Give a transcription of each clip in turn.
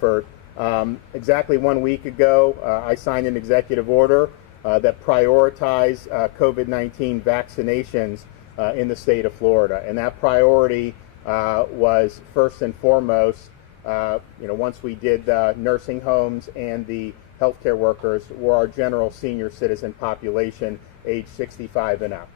effort. Exactly 1 week ago, I signed an executive order that prioritized COVID-19 vaccinations in the state of Florida. And that priority was first and foremost, once we did the nursing homes and the healthcare workers, were our general senior citizen population age 65 and up.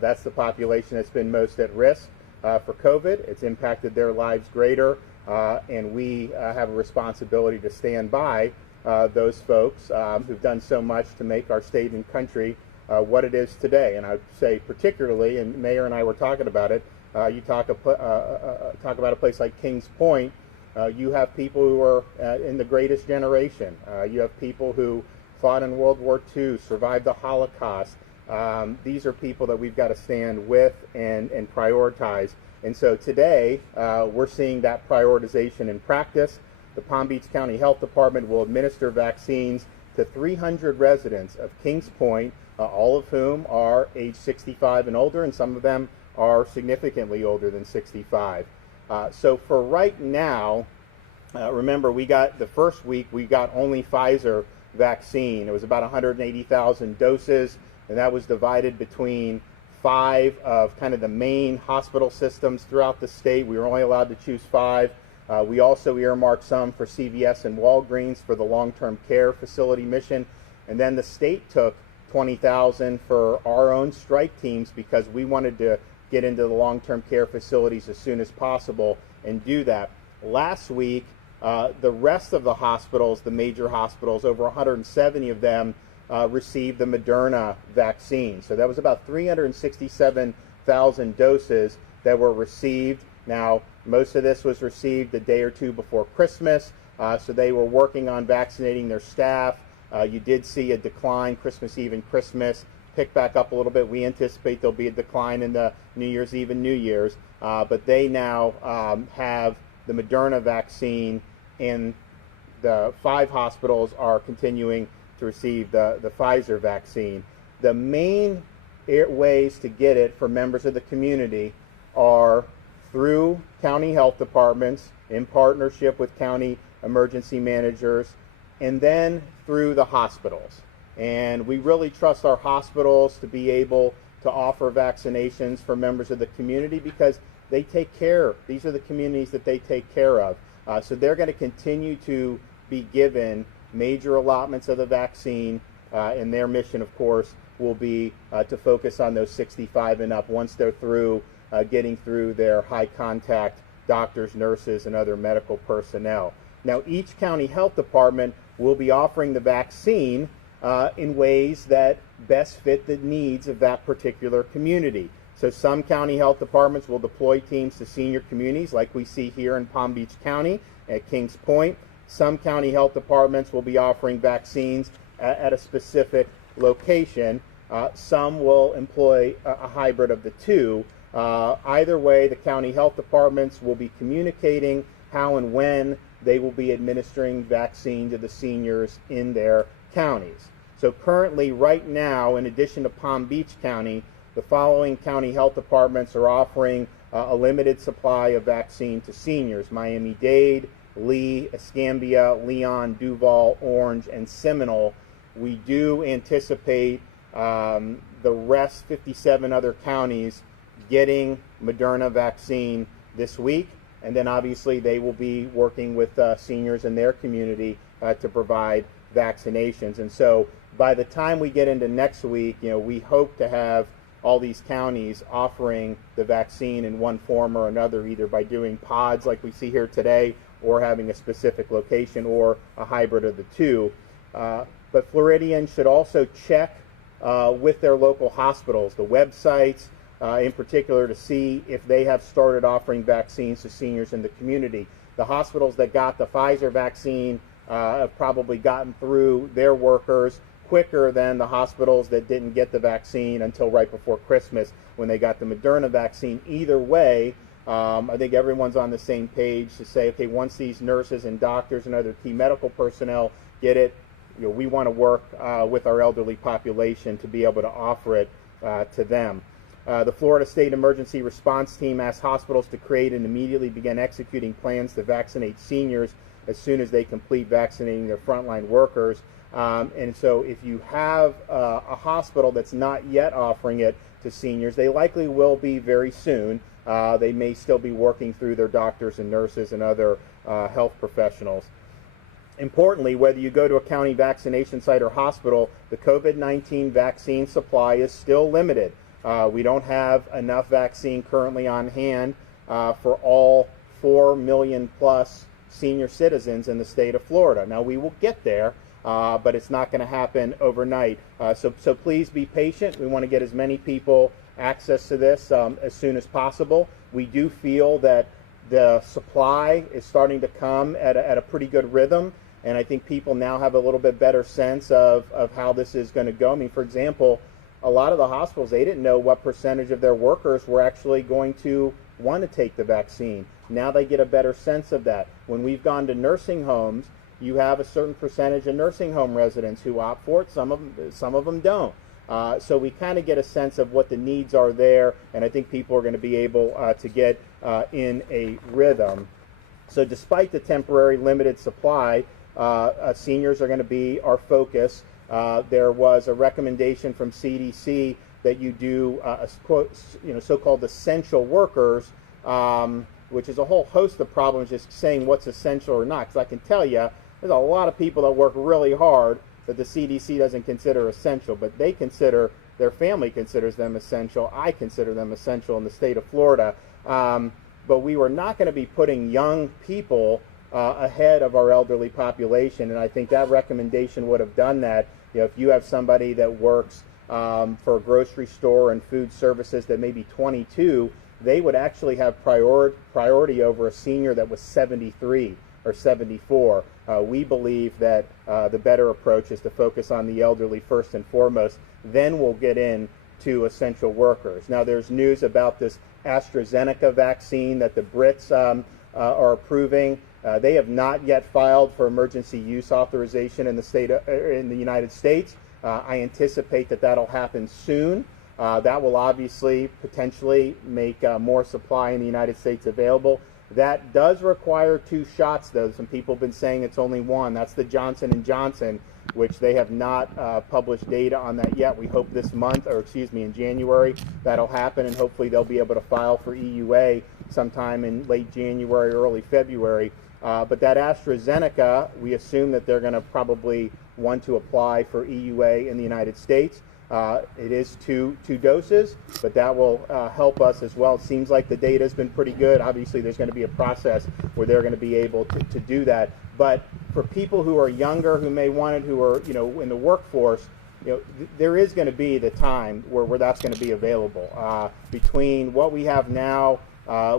That's the population that's been most at risk for COVID. It's impacted their lives greater, and we have a responsibility to stand by those folks who've done so much to make our state and country what it is today. And I would say particularly, and Mayor and I were talking about it, you talk about a place like Kings Point. You have people who are in the greatest generation. You have people who fought in World War II, survived the Holocaust. These are people that we've got to stand with and prioritize. And so today, we're seeing that prioritization in practice. The Palm Beach County Health Department will administer vaccines to 300 residents of Kings Point, all of whom are age 65 and older, and some of them are significantly older than 65. So for right now, remember, we got the first week, we got only Pfizer vaccine. It was about 180,000 doses, and that was divided between 5 of kind of the main hospital systems throughout the state. We were only allowed to choose 5. We also earmarked some for CVS and Walgreens for the long-term care facility mission. And then the state took 20,000 for our own strike teams because we wanted to get into the long-term care facilities as soon as possible and do that. Last week, the rest of the hospitals, the major hospitals, over 170 of them received the Moderna vaccine. So that was about 367,000 doses that were received. Now, most of this was received a day or two before Christmas, so they were working on vaccinating their staff. You did see a decline Christmas Eve and Christmas, pick back up a little bit. We anticipate there'll be a decline in the New Year's Eve and New Year's, but they now have the Moderna vaccine, and the 5 hospitals are continuing to receive the Pfizer vaccine. The main ways to get it for members of the community are through county health departments in partnership with county emergency managers, and then through the hospitals. And we really trust our hospitals to be able to offer vaccinations for members of the community because they take care. These are the communities that they take care of. So they're going to continue to be given major allotments of the vaccine, and their mission, of course, will be to focus on those 65 and up once they're through getting through their high contact doctors, nurses, and other medical personnel. Now, each county health department will be offering the vaccine in ways that best fit the needs of that particular community. So some county health departments will deploy teams to senior communities like we see here in Palm Beach County at Kings Point. Some county health departments will be offering vaccines at a specific location. Some will employ a hybrid of the two. Either way, the county health departments will be communicating how and when they will be administering vaccine to the seniors in their counties. So currently, right now, in addition to Palm Beach County, the following county health departments are offering a limited supply of vaccine to seniors: Miami-Dade, Lee, Escambia, Leon, Duval, Orange, and Seminole. We do anticipate the rest 57 other counties getting Moderna vaccine this week, and then obviously they will be working with seniors in their community to provide vaccinations. And so by the time we get into next week, we hope to have all these counties offering the vaccine in one form or another, either by doing pods like we see here today, or having a specific location, or a hybrid of the two. But Floridians should also check with their local hospitals, the websites in particular, to see if they have started offering vaccines to seniors in the community. The hospitals that got the Pfizer vaccine have probably gotten through their workers quicker than the hospitals that didn't get the vaccine until right before Christmas when they got the Moderna vaccine. Either way, I think everyone's on the same page to say, okay, once these nurses and doctors and other key medical personnel get it, we want to work with our elderly population to be able to offer it to them. The Florida State Emergency Response Team asked hospitals to create and immediately begin executing plans to vaccinate seniors as soon as they complete vaccinating their frontline workers. And so if you have a hospital that's not yet offering it to seniors, they likely will be very soon. They may still be working through their doctors and nurses and other health professionals. Importantly, whether you go to a county vaccination site or hospital, the COVID-19 vaccine supply is still limited. We don't have enough vaccine currently on hand for all 4 million plus senior citizens in the state of Florida. Now, we will get there, but it's not going to happen overnight. So please be patient. We want to get as many people access to this as soon as possible. We do feel that the supply is starting to come at a pretty good rhythm, and I think people now have a little bit better sense of how this is going to go. I mean, for example, a lot of the hospitals, they didn't know what percentage of their workers were actually going to want to take the vaccine. Now they get a better sense of that. When we've gone to nursing homes, you have a certain percentage of nursing home residents who opt for it. Some of them don't. So we kind of get a sense of what the needs are there, and I think people are going to be able to get in a rhythm. So despite the temporary limited supply, seniors are going to be our focus. There was a recommendation from CDC that you do so-called essential workers, which is a whole host of problems just saying what's essential or not. Because I can tell you, there's a lot of people that work really hard that the CDC doesn't consider essential, but they consider, their family considers them essential. I consider them essential in the state of Florida. But we were not going to be putting young people ahead of our elderly population, and I think that recommendation would have done that. You know, if you have somebody that works for a grocery store and food services that may be 22, they would actually have priority over a senior that was 73 or 74. We believe that the better approach is to focus on the elderly first and foremost. Then we'll get into essential workers. Now, there's news about this AstraZeneca vaccine that the Brits are approving. They have not yet filed for emergency use authorization in the United States. I anticipate that that'll happen soon. That will obviously potentially make more supply in the United States available. That does require 2 shots, though. Some people have been saying it's only 1. That's the Johnson & Johnson, which they have not published data on that yet. We hope this month, or excuse me, in January, that'll happen, and hopefully they'll be able to file for EUA sometime in late January, early February. But that AstraZeneca, we assume that they're going to probably want to apply for EUA in the United States. It is two doses, but that will help us as well. It seems like the data has been pretty good. Obviously, there's going to be a process where they're going to be able to do that. But for people who are younger, who may want it, who are in the workforce, there is going to be the time where that's going to be available. Between what we have now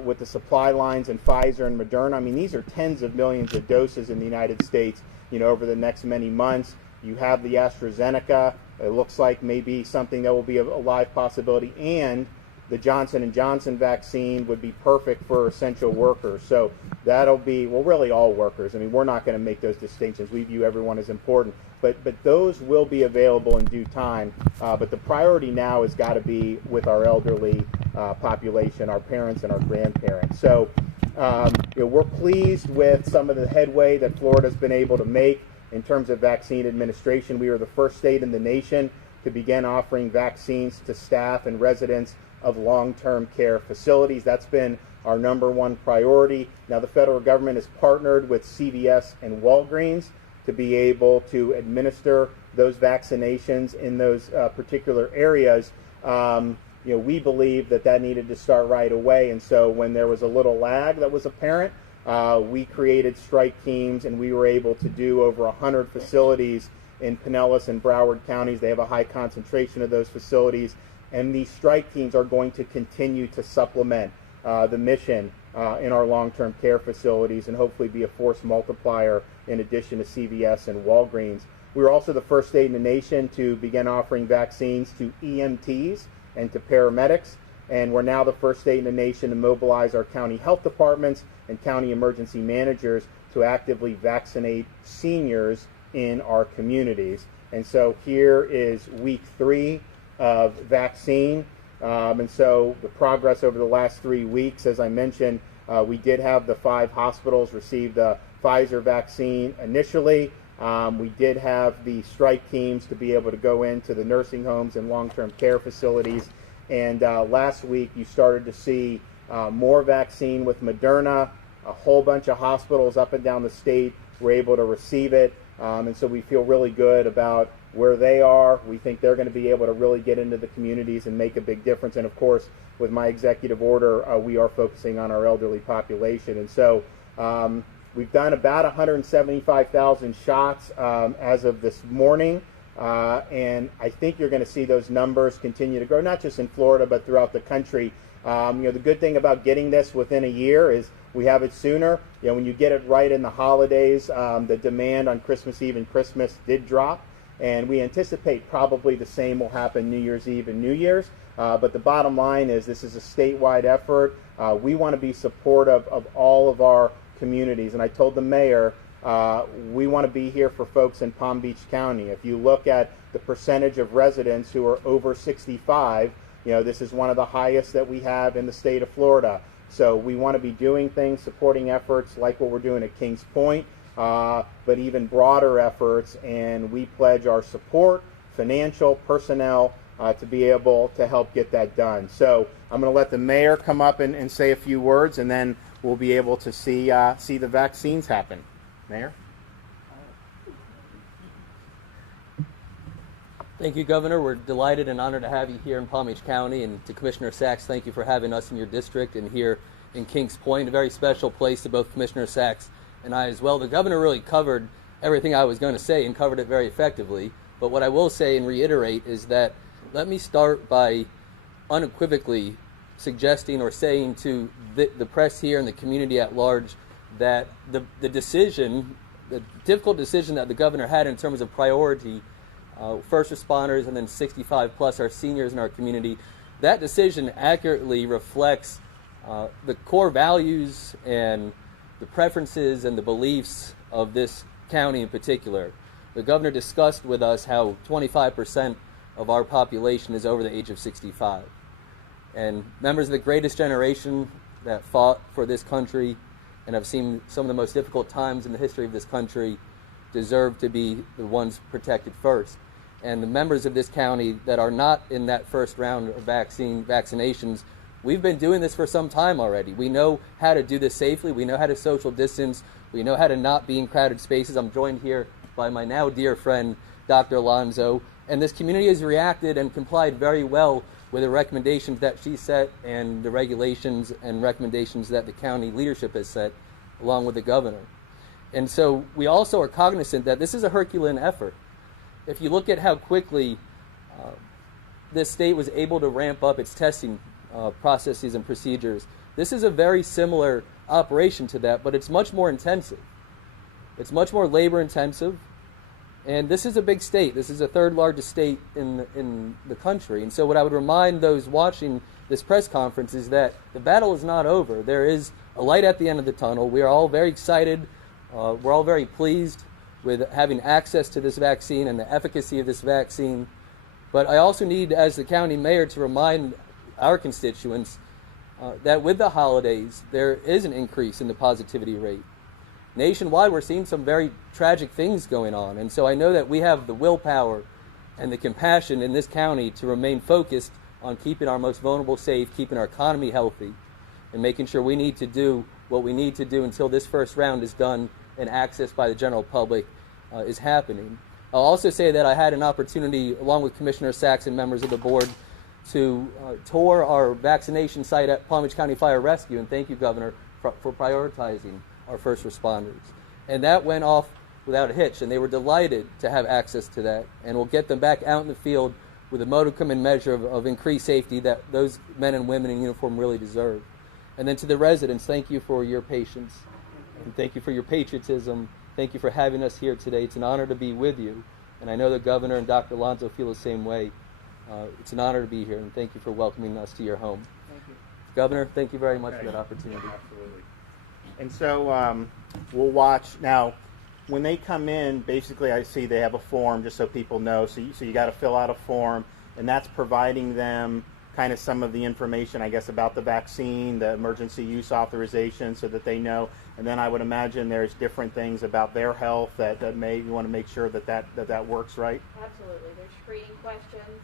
with the supply lines and Pfizer and Moderna, I mean, these are tens of millions of doses in the United States. Over the next many months. You have the AstraZeneca. It looks like maybe something that will be a live possibility, and the Johnson & Johnson vaccine would be perfect for essential workers. So that'll be, well, really all workers. I mean, we're not going to make those distinctions. We view everyone as important, but those will be available in due time. But the priority now has got to be with our elderly population, our parents and our grandparents. So we're pleased with some of the headway that Florida's been able to make in terms of vaccine administration. We were the first state in the nation to begin offering vaccines to staff and residents of long-term care facilities. That's been our #1 priority. Now, the federal government has partnered with CVS and Walgreens to be able to administer those vaccinations in those particular areas. We believe that needed to start right away, and so when there was a little lag that was apparent, we created strike teams, and we were able to do over 100 facilities in Pinellas and Broward counties. They have a high concentration of those facilities, and these strike teams are going to continue to supplement the mission in our long-term care facilities and hopefully be a force multiplier in addition to CVS and Walgreens. We were also the first state in the nation to begin offering vaccines to EMTs and to paramedics, and we're now the first state in the nation to mobilize our county health departments and county emergency managers to actively vaccinate seniors in our communities. And so here is week 3 of vaccine. And so the progress over the last 3 weeks, as I mentioned, we did have the 5 hospitals receive the Pfizer vaccine initially. We did have the strike teams to be able to go into the nursing homes and long-term care facilities. And last week you started to see more vaccine with Moderna. A whole bunch of hospitals up and down the state were able to receive it. And so we feel really good about where they are. We think they're going to be able to really get into the communities and make a big difference. And of course, with my executive order, we are focusing on our elderly population. And so we've done about 175,000 shots as of this morning. And I think you're going to see those numbers continue to grow, not just in Florida, but throughout the country. The good thing about getting this within a year is we have it sooner. When you get it right in the holidays, the demand on Christmas Eve and Christmas did drop. And we anticipate probably the same will happen New Year's Eve and New Year's. But the bottom line is this is a statewide effort. We want to be supportive of all of our communities. And I told the mayor, we want to be here for folks in Palm Beach County. If you look at the percentage of residents who are over 65, this is one of the highest that we have in the state of Florida. So we want to be doing things, supporting efforts like what we're doing at Kings Point, but even broader efforts. And we pledge our support, financial, personnel, to be able to help get that done. So I'm going to let the mayor come up and say a few words, and then we'll be able to see the vaccines happen. Mayor? Thank you, Governor. We're delighted and honored to have you here in Palm Beach County. And to Commissioner Sachs, thank you for having us in your district and here in Kings Point, a very special place to both Commissioner Sachs and I as well. The Governor really covered everything I was going to say and covered it very effectively. But what I will say and reiterate is that let me start by unequivocally suggesting or saying to the press here and the community at large that the difficult decision that the Governor had in terms of priority, first responders and then 65 plus, our seniors in our community, that decision accurately reflects the core values and the preferences and the beliefs of this county in particular. The Governor discussed with us how 25% of our population is over the age of 65. And members of the greatest generation that fought for this country and have seen some of the most difficult times in the history of this country deserve to be the ones protected first. And the members of this county that are not in that first round of vaccinations, we've been doing this for some time already. We know how to do this safely. We know how to social distance. We know how to not be in crowded spaces. I'm joined here by my now dear friend, Dr. Alonzo. And this community has reacted and complied very well with the recommendations that she set and the regulations and recommendations that the county leadership has set, along with the Governor. And so we also are cognizant that this is a Herculean effort. If you look at how quickly this state was able to ramp up its testing processes and procedures, this is a very similar operation to that, but it's much more intensive. It's much more labor intensive. And this is a big state. This is the third largest state in the country. And so what I would remind those watching this press conference is that the battle is not over. There is a light at the end of the tunnel. We are all very excited. We're all very pleased with having access to this vaccine and the efficacy of this vaccine. But I also need, as the county mayor, to remind our constituents that with the holidays, there is an increase in the positivity rate. Nationwide, we're seeing some very tragic things going on. And so I know that we have the willpower and the compassion in this county to remain focused on keeping our most vulnerable safe, keeping our economy healthy, and making sure we need to do what we need to do until this first round is done and access by the general public is happening. I'll also say that I had an opportunity, along with Commissioner Sachs and members of the board, to tour our vaccination site at Palm Beach County Fire Rescue, and thank you, Governor, for prioritizing our first responders. And that went off without a hitch, and they were delighted to have access to that, and we'll get them back out in the field with a modicum and measure of increased safety that those men and women in uniform really deserve. And then to the residents, thank you for your patience, and thank you for your patriotism. Thank you for having us here today. It's an honor to be with you, and I know the Governor and Dr. Alonzo feel the same way. It's an honor to be here, and thank you for welcoming us to your home. Thank you. Governor, thank you very much for that opportunity. Absolutely. And so we'll watch now. When they come in, basically I see they have a form, just so people know. So you got to fill out a form, and that's providing them kind of some of the information, I guess, about the vaccine, the emergency use authorization, so that they know. And then I would imagine there's different things about their health that you want to make sure that works right. Absolutely. There's screening questions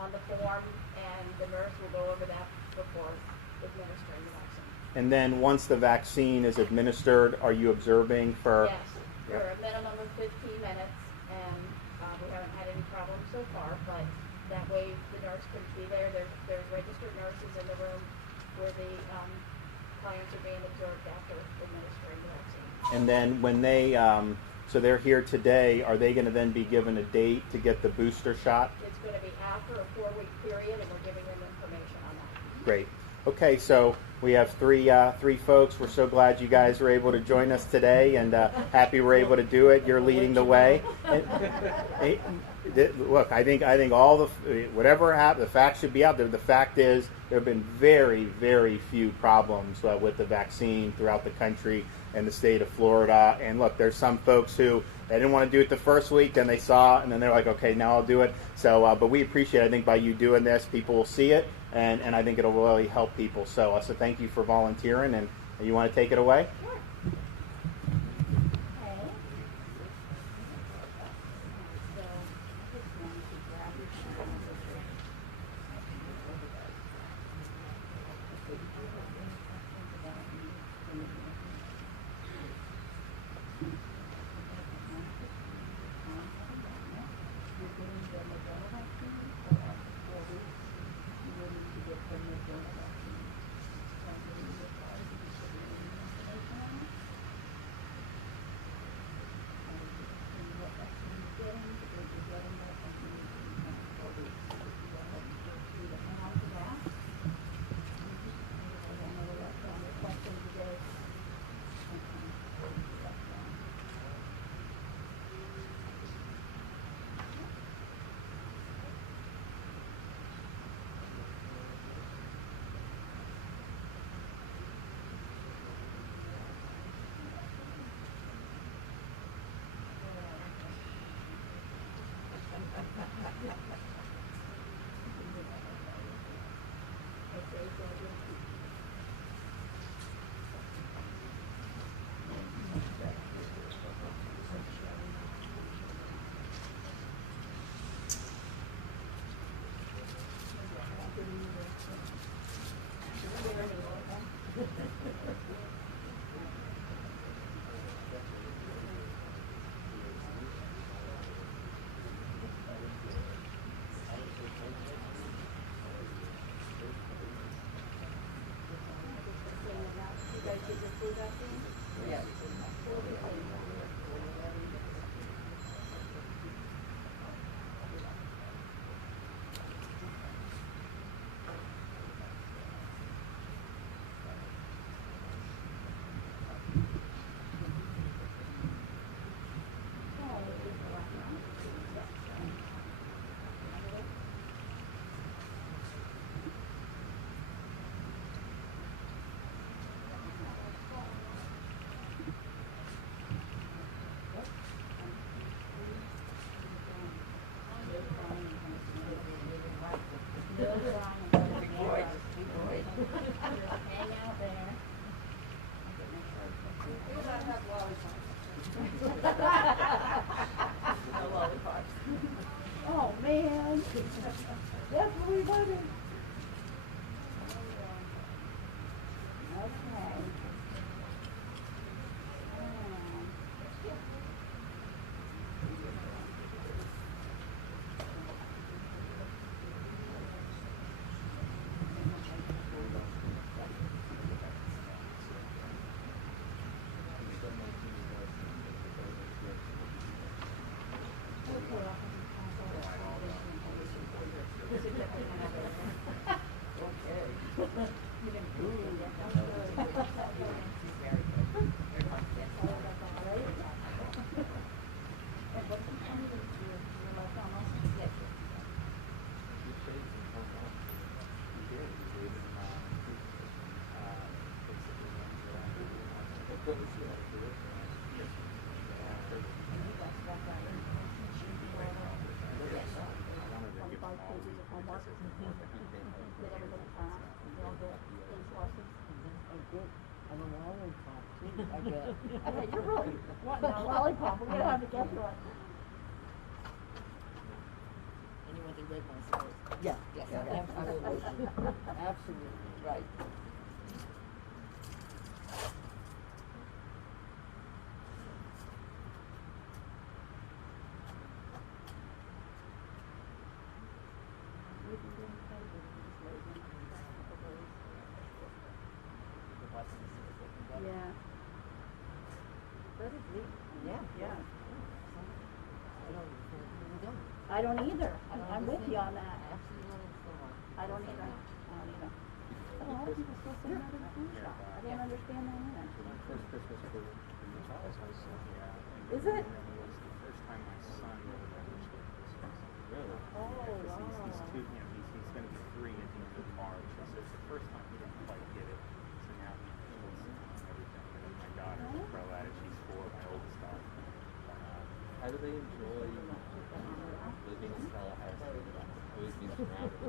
on the form, and the nurse will go over that before administering the vaccine. And then once the vaccine is administered, are you observing for? Yes, for a minimum of 15 minutes, and we haven't had any problems so far, but that way the nurse can be there. There's registered nurses in the room where the clients are being observed after administering the vaccine. And then when they, so they're here today, are they going to then be given a date to get the booster shot? It's going to be after a 4-week period, and we're giving them information on that. Great. Okay, so we have three folks. We're so glad you guys were able to join us today, and happy we're able to do it. You're leading the way. Look, I think all the whatever happened, the facts should be out there. The fact is, there have been very, very few problems with the vaccine throughout the country and the state of Florida. And look, there's some folks who they didn't want to do it the first week, then they saw it, and then they're like, okay, now I'll do it. So, but we appreciate, I think, by you doing this, people will see it, and I think it'll really help people. So, so thank you for volunteering, and you want to take it away? Sure. I bet. Okay, you're really wanting a lollipop. We're gonna have to get you one. And you want the red one, I suppose? Yeah, Yes, yeah, absolutely. absolutely. Right. Yeah. Yeah. Yeah. I don't. I don't either. I'm with you on that. Absolutely don't understand. I don't either. I don't either. But a lot of people still say no to the food shop. I don't understand that either. First Christmas for your child. Is it? It was the first time my son really understood Christmas. Really? Oh, wow. He's two, he's going to be 3 at the end of March. So it's the first time he didn't quite get it. So now he feels everything. And then my daughter's a pro at it. She's 4, my oldest daughter. How do they enjoy living in Tallahassee? Always being surrounded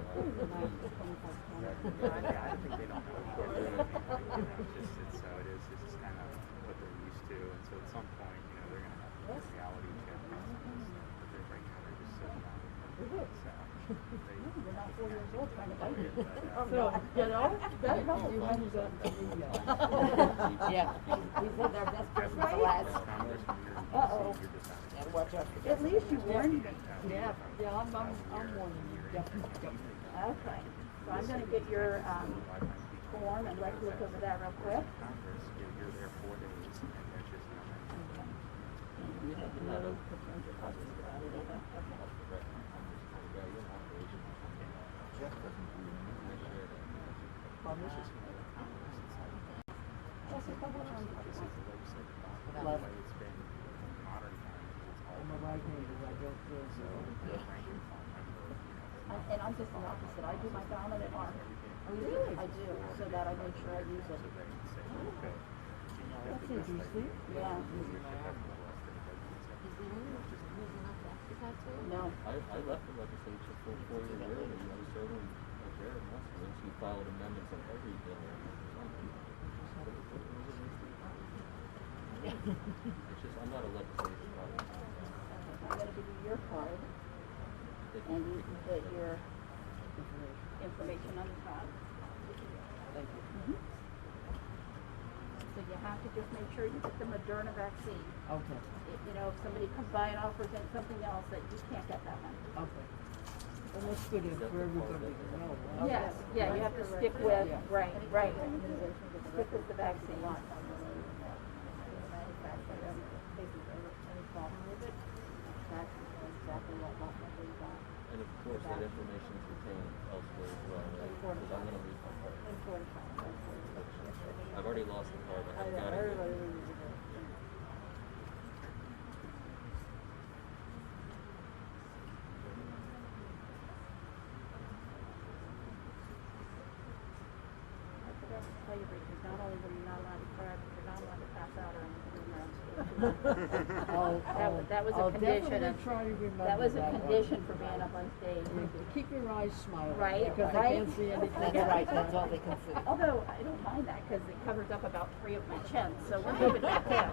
by I think they don't know what they're doing. It's just kind of what they're used to. And so at some point, they're going to have to do a reality check. But they're right now they're just sitting on it. So You're not 4 years old trying to bite it. So, that you mentioned that to me, Yeah. We said our best person for last. Uh-oh. And watch out for At least you warned me. yeah, I'm warning you, definitely. Okay. So I'm gonna get your form and let's look over that real quick. Congress, you're there 4 days, and they're just Love way it's been in modern times. It's all my right hand, I don't feel so. rank and file member. And I'm just the opposite. I do my dominant arm. Really? I do, so that I make sure I use it. That's interesting. Yeah. No. I left the legislature for 4 years early. I was serving as rare muscle, and she filed amendments on every bill. It's just, I'm not a legislative body. I'm gonna give you your card, and you can put your information on the top. Thank you. So you have to just make sure you get the Moderna vaccine. Okay, If somebody comes by and offers in something else, that you can't get that one. okay. Well, that's good for everybody to know. Right? Yes, yeah, you have to stick with, right. Stick with the vaccine. And of course, that information is retained elsewhere as well, right? Because I'm going to lose my card. I've already lost the card. I haven't got it yet. I forgot to tell you, because not only were you not allowed to cry, but you're not allowed to pass out or anything in there. That was a I'll condition. definitely try to remember That was a one. condition for being up on stage. Keep your eyes smiling. Right, Because right. I can't see anything. You're right, that's all they can see. Although, I don't mind that, because it covers up about 3 of my chins, so we're moving back down.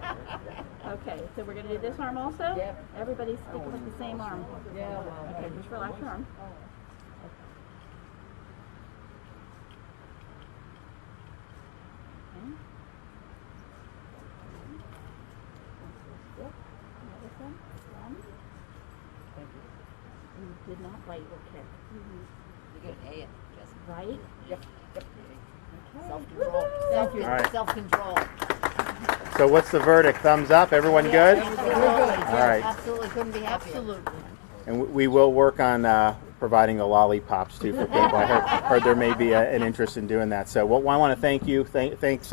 Okay, so we're gonna do this arm also? Yep. Everybody's sticking with the same arm. Yeah, well. Okay, just relax your arm. Okay. Stick. Another one. One. Thank you. You did not bite or kick. You get an A, Jessica. Right? Yep. Okay. Self-control. Thank you. All right. Self-control. So what's the verdict? Thumbs up? Everyone good? All right. Absolutely couldn't be happier. Absolutely. And we will work on providing the lollipops too for people. I heard there may be an interest in doing that. So I want to thank you. Thanks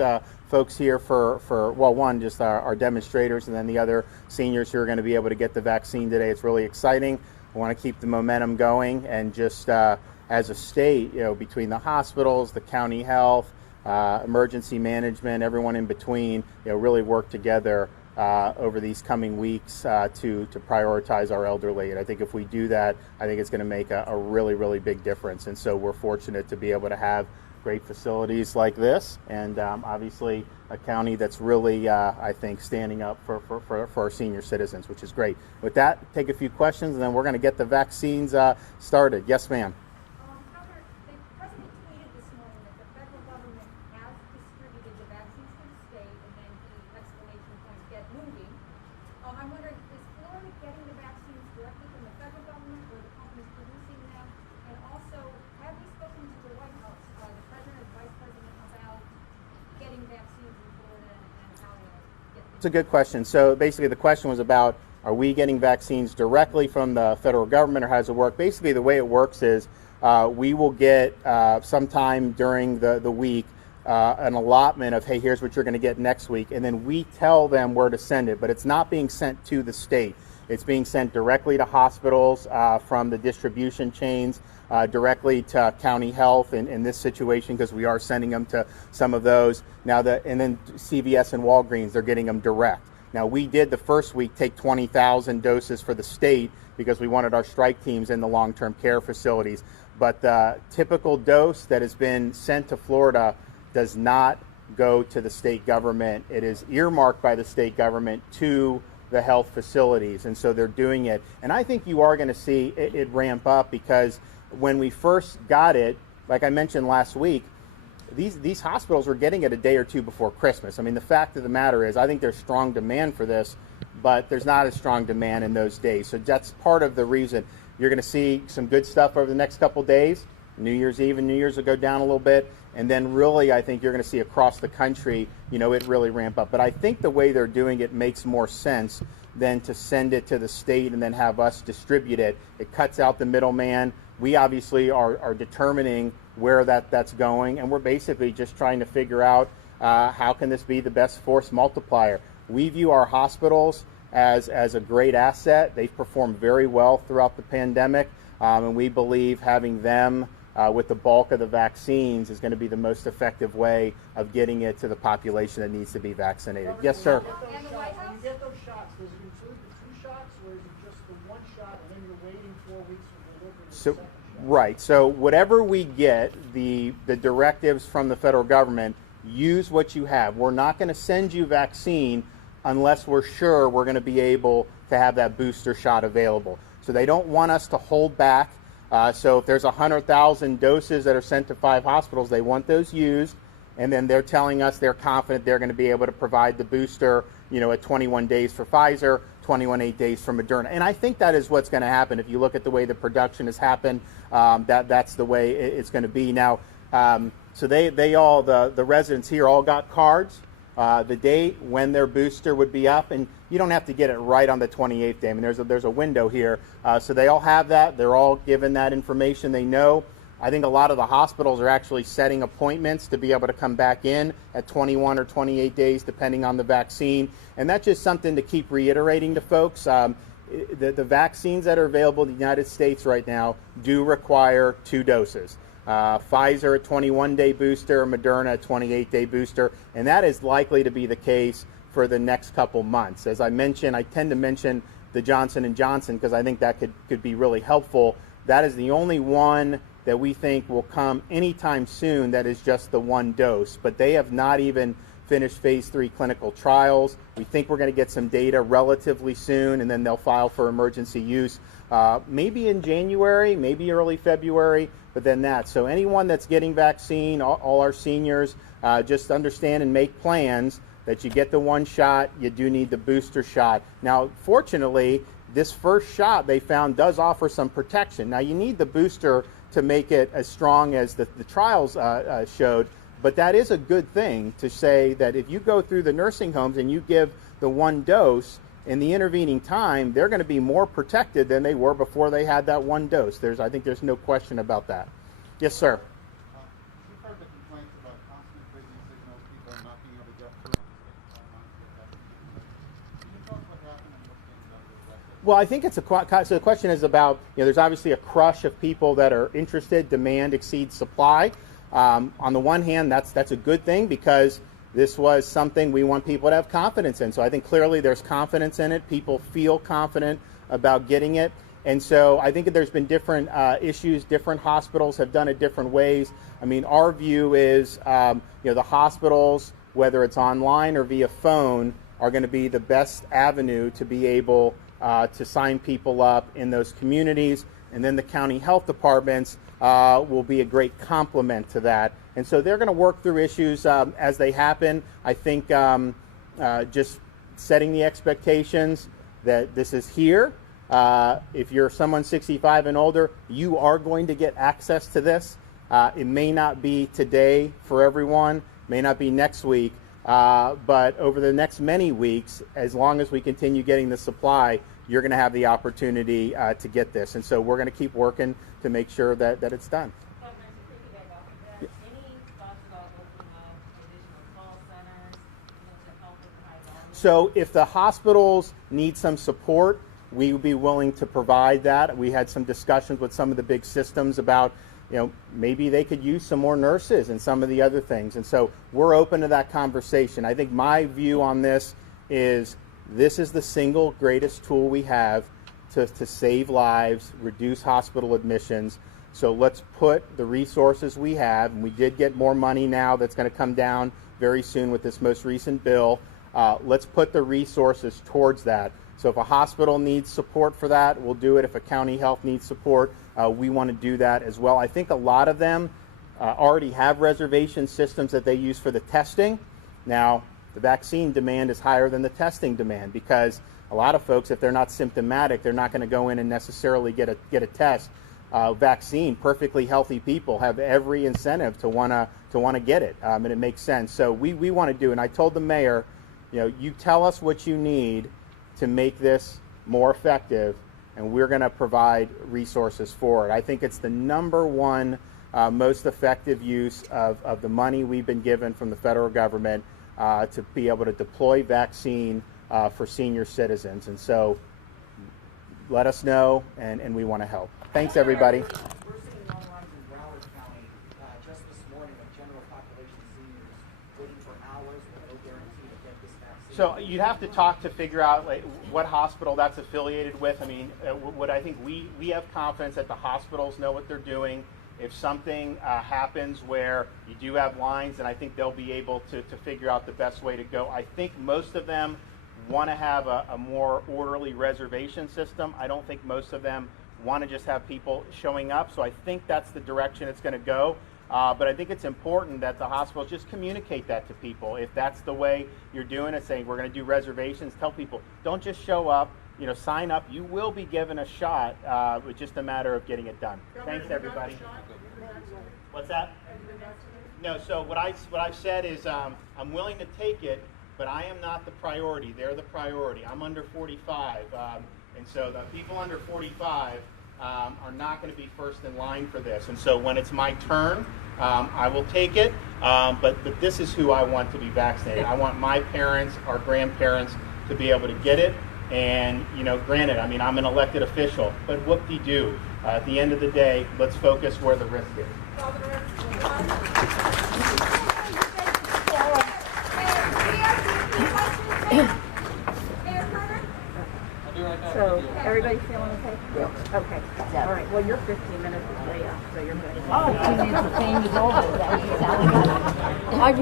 folks here for one, just our demonstrators, and then the other seniors who are going to be able to get the vaccine today. It's really exciting. I want to keep the momentum going, and just as a state, between the hospitals, the county health, emergency management, everyone in between, really work together over these coming weeks to prioritize our elderly. And I think if we do that, I think it's going to make a really, really big difference. And so we're fortunate to be able to have great facilities like this, and obviously a county that's really, I think, standing up for our senior citizens, which is great. With that, take a few questions, and then we're going to get the vaccines started. Yes, ma'am. Governor, the president tweeted this morning that the federal government has distributed the vaccines to the state, and then the exclamation point, get moving. I'm wondering, is Florida getting the vaccines directly from the federal government or the companies producing them? And also, have we spoken to the White House, the president and vice president, about getting vaccines in Florida and how to get them? It's a good question. So basically the question was about, are we getting vaccines directly from the federal government, or how does it work? Basically the way it works is we will get sometime during the week an allotment of, hey, here's what you're going to get next week, and then we tell them where to send it, but it's not being sent to the state. It's being sent directly to hospitals from the distribution chains, directly to county health in this situation, because we are sending them to some of those. Now, and then CVS and Walgreens, they're getting them direct. Now, we did the first week take 20,000 doses for the state because we wanted our strike teams in the long-term care facilities. But the typical dose that has been sent to Florida does not go to the state government. It is earmarked by the state government to the health facilities, and so they're doing it. And I think you are going to see it ramp up, because when we first got it, like I mentioned last week, these hospitals were getting it a day or two before Christmas. I mean, the fact of the matter is, I think there's strong demand for this, but there's not as strong demand in those days. So that's part of the reason. You're going to see some good stuff over the next couple days. New Year's Eve and New Year's will go down a little bit, and then really I think you're going to see across the country, it really ramp up. But I think the way they're doing it makes more sense than to send it to the state and then have us distribute it. It cuts out the middleman. We obviously are determining where that's going, and we're basically just trying to figure out how can this be the best force multiplier. We view our hospitals as a great asset. They've performed very well throughout the pandemic, and we believe having them with the bulk of the vaccines is going to be the most effective way of getting it to the population that needs to be vaccinated. Yes, sir. And the White House? When you get those shots, does it include the 2 shots, or is it just the 1 shot and then you're waiting 4 weeks for delivery of the second shot? Right. So whatever we get, the directives from the federal government, use what you have. We're not going to send you vaccine unless we're sure we're going to be able to have that booster shot available. So they don't want us to hold back. So if there's 100,000 doses that are sent to 5 hospitals, they want those used, and then they're telling us they're confident they're going to be able to provide the booster, at 21 days for Pfizer, 8 days for Moderna. And I think that is what's going to happen. If you look at the way the production has happened, that's the way it's going to be. Now, so they all, the residents here all got cards, the date, when their booster would be up, and you don't have to get it right on the 28th day. I mean, there's a window here. So they all have that. They're all given that information. They know. I think a lot of the hospitals are actually setting appointments to be able to come back in at 21 or 28 days, depending on the vaccine. And that's just something to keep reiterating to folks. The vaccines that are available in the United States right now do require 2 doses. Pfizer, a 21-day booster, Moderna, a 28-day booster, and that is likely to be the case for the next couple months. As I mentioned, I tend to mention the Johnson & Johnson because I think that could be really helpful. That is the only one that we think will come anytime soon that is just the 1 dose, but they have not even finished phase 3 clinical trials. We think we're going to get some data relatively soon, and then they'll file for emergency use maybe in January, maybe early February, but then that. So anyone that's getting vaccine, all our seniors, just understand and make plans that you get the 1 shot, you do need the booster shot. Now, fortunately, this first shot they found does offer some protection. Now, you need the booster to make it as strong as the trials showed, but that is a good thing to say that if you go through the nursing homes and you give the 1 dose, in the intervening time, they're going to be more protected than they were before they had that 1 dose. I think there's no question about that. Yes, sir. We've heard the complaints about constant busy signals, people not being able to get through. Can you tell us what happened and what's being done to address it? Well, I think so the question is about, there's obviously a crush of people that are interested. Demand exceeds supply. On the one hand, that's a good thing because this was something we want people to have confidence in. So I think clearly there's confidence in it. People feel confident about getting it. And so I think that there's been different issues. Different hospitals have done it different ways. I mean, our view is, the hospitals, whether it's online or via phone, are going to be the best avenue to be able to sign people up in those communities. And then the county health departments will be a great complement to that. And so they're going to work through issues as they happen. I think just setting the expectations that this is here. If you're someone 65 and older, you are going to get access to this. It may not be today for everyone, may not be next week, but over the next many weeks, as long as we continue getting the supply, you're going to have the opportunity to get this. And so we're going to keep working to make sure that it's done. Any thoughts about opening up additional call centers, to help with high volume? So if the hospitals need some support, we would be willing to provide that. We had some discussions with some of the big systems about, maybe they could use some more nurses and some of the other things. And so we're open to that conversation. I think my view on this is the single greatest tool we have to save lives, reduce hospital admissions. So let's put the resources we have, and we did get more money now that's going to come down very soon with this most recent bill. Let's put the resources towards that. So if a hospital needs support for that, we'll do it. If a county health needs support, we want to do that as well. I think a lot of them already have reservation systems that they use for the testing. Now, the vaccine demand is higher than the testing demand because a lot of folks, if they're not symptomatic, they're not going to go in and necessarily get a test. Vaccine, perfectly healthy people have every incentive to want to get it, and it makes sense. So we want to do, and I told the mayor, you tell us what you need to make this more effective, and we're going to provide resources for it. I think it's the number one most effective use of the money we've been given from the federal government to be able to deploy vaccine for senior citizens. And so let us know, and we want to help. Thanks, everybody. We're seeing long lines in Broward County just this morning of general population seniors waiting for hours with no guarantee to get this vaccine. So you'd have to talk to figure out what hospital that's affiliated with. I mean, what I think we have confidence that the hospitals know what they're doing. If something happens where you do have lines, then I think they'll be able to figure out the best way to go. I think most of them want to have a more orderly reservation system. I don't think most of them want to just have people showing up. So I think that's the direction it's going to go. But I think it's important that the hospitals just communicate that to people. If that's the way you're doing it, saying we're going to do reservations, tell people, don't just show up, sign up. You will be given a shot. It's just a matter of getting it done. Thanks, everybody. What's that? No, so what I've said is I'm willing to take it, but I am not the priority. They're the priority. I'm under 45. And so the people under 45 are not going to be first in line for this. And so when it's my turn, I will take it. But this is who I want to be vaccinated. I want my parents, our grandparents, to be able to get it. And, granted, I mean, I'm an elected official, but whoop-de-doo. At the end of the day, let's focus where the risk is. So, everybody feeling okay? Yeah. Okay. All right. Well, your 15 minutes is way up, so you're good. Oh, she means the same is over. Is that what you're telling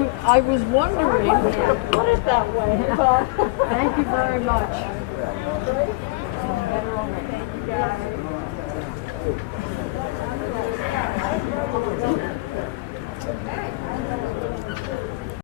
us? I was wondering how to put it that way, but thank you very much. Thank you, guys. Okay.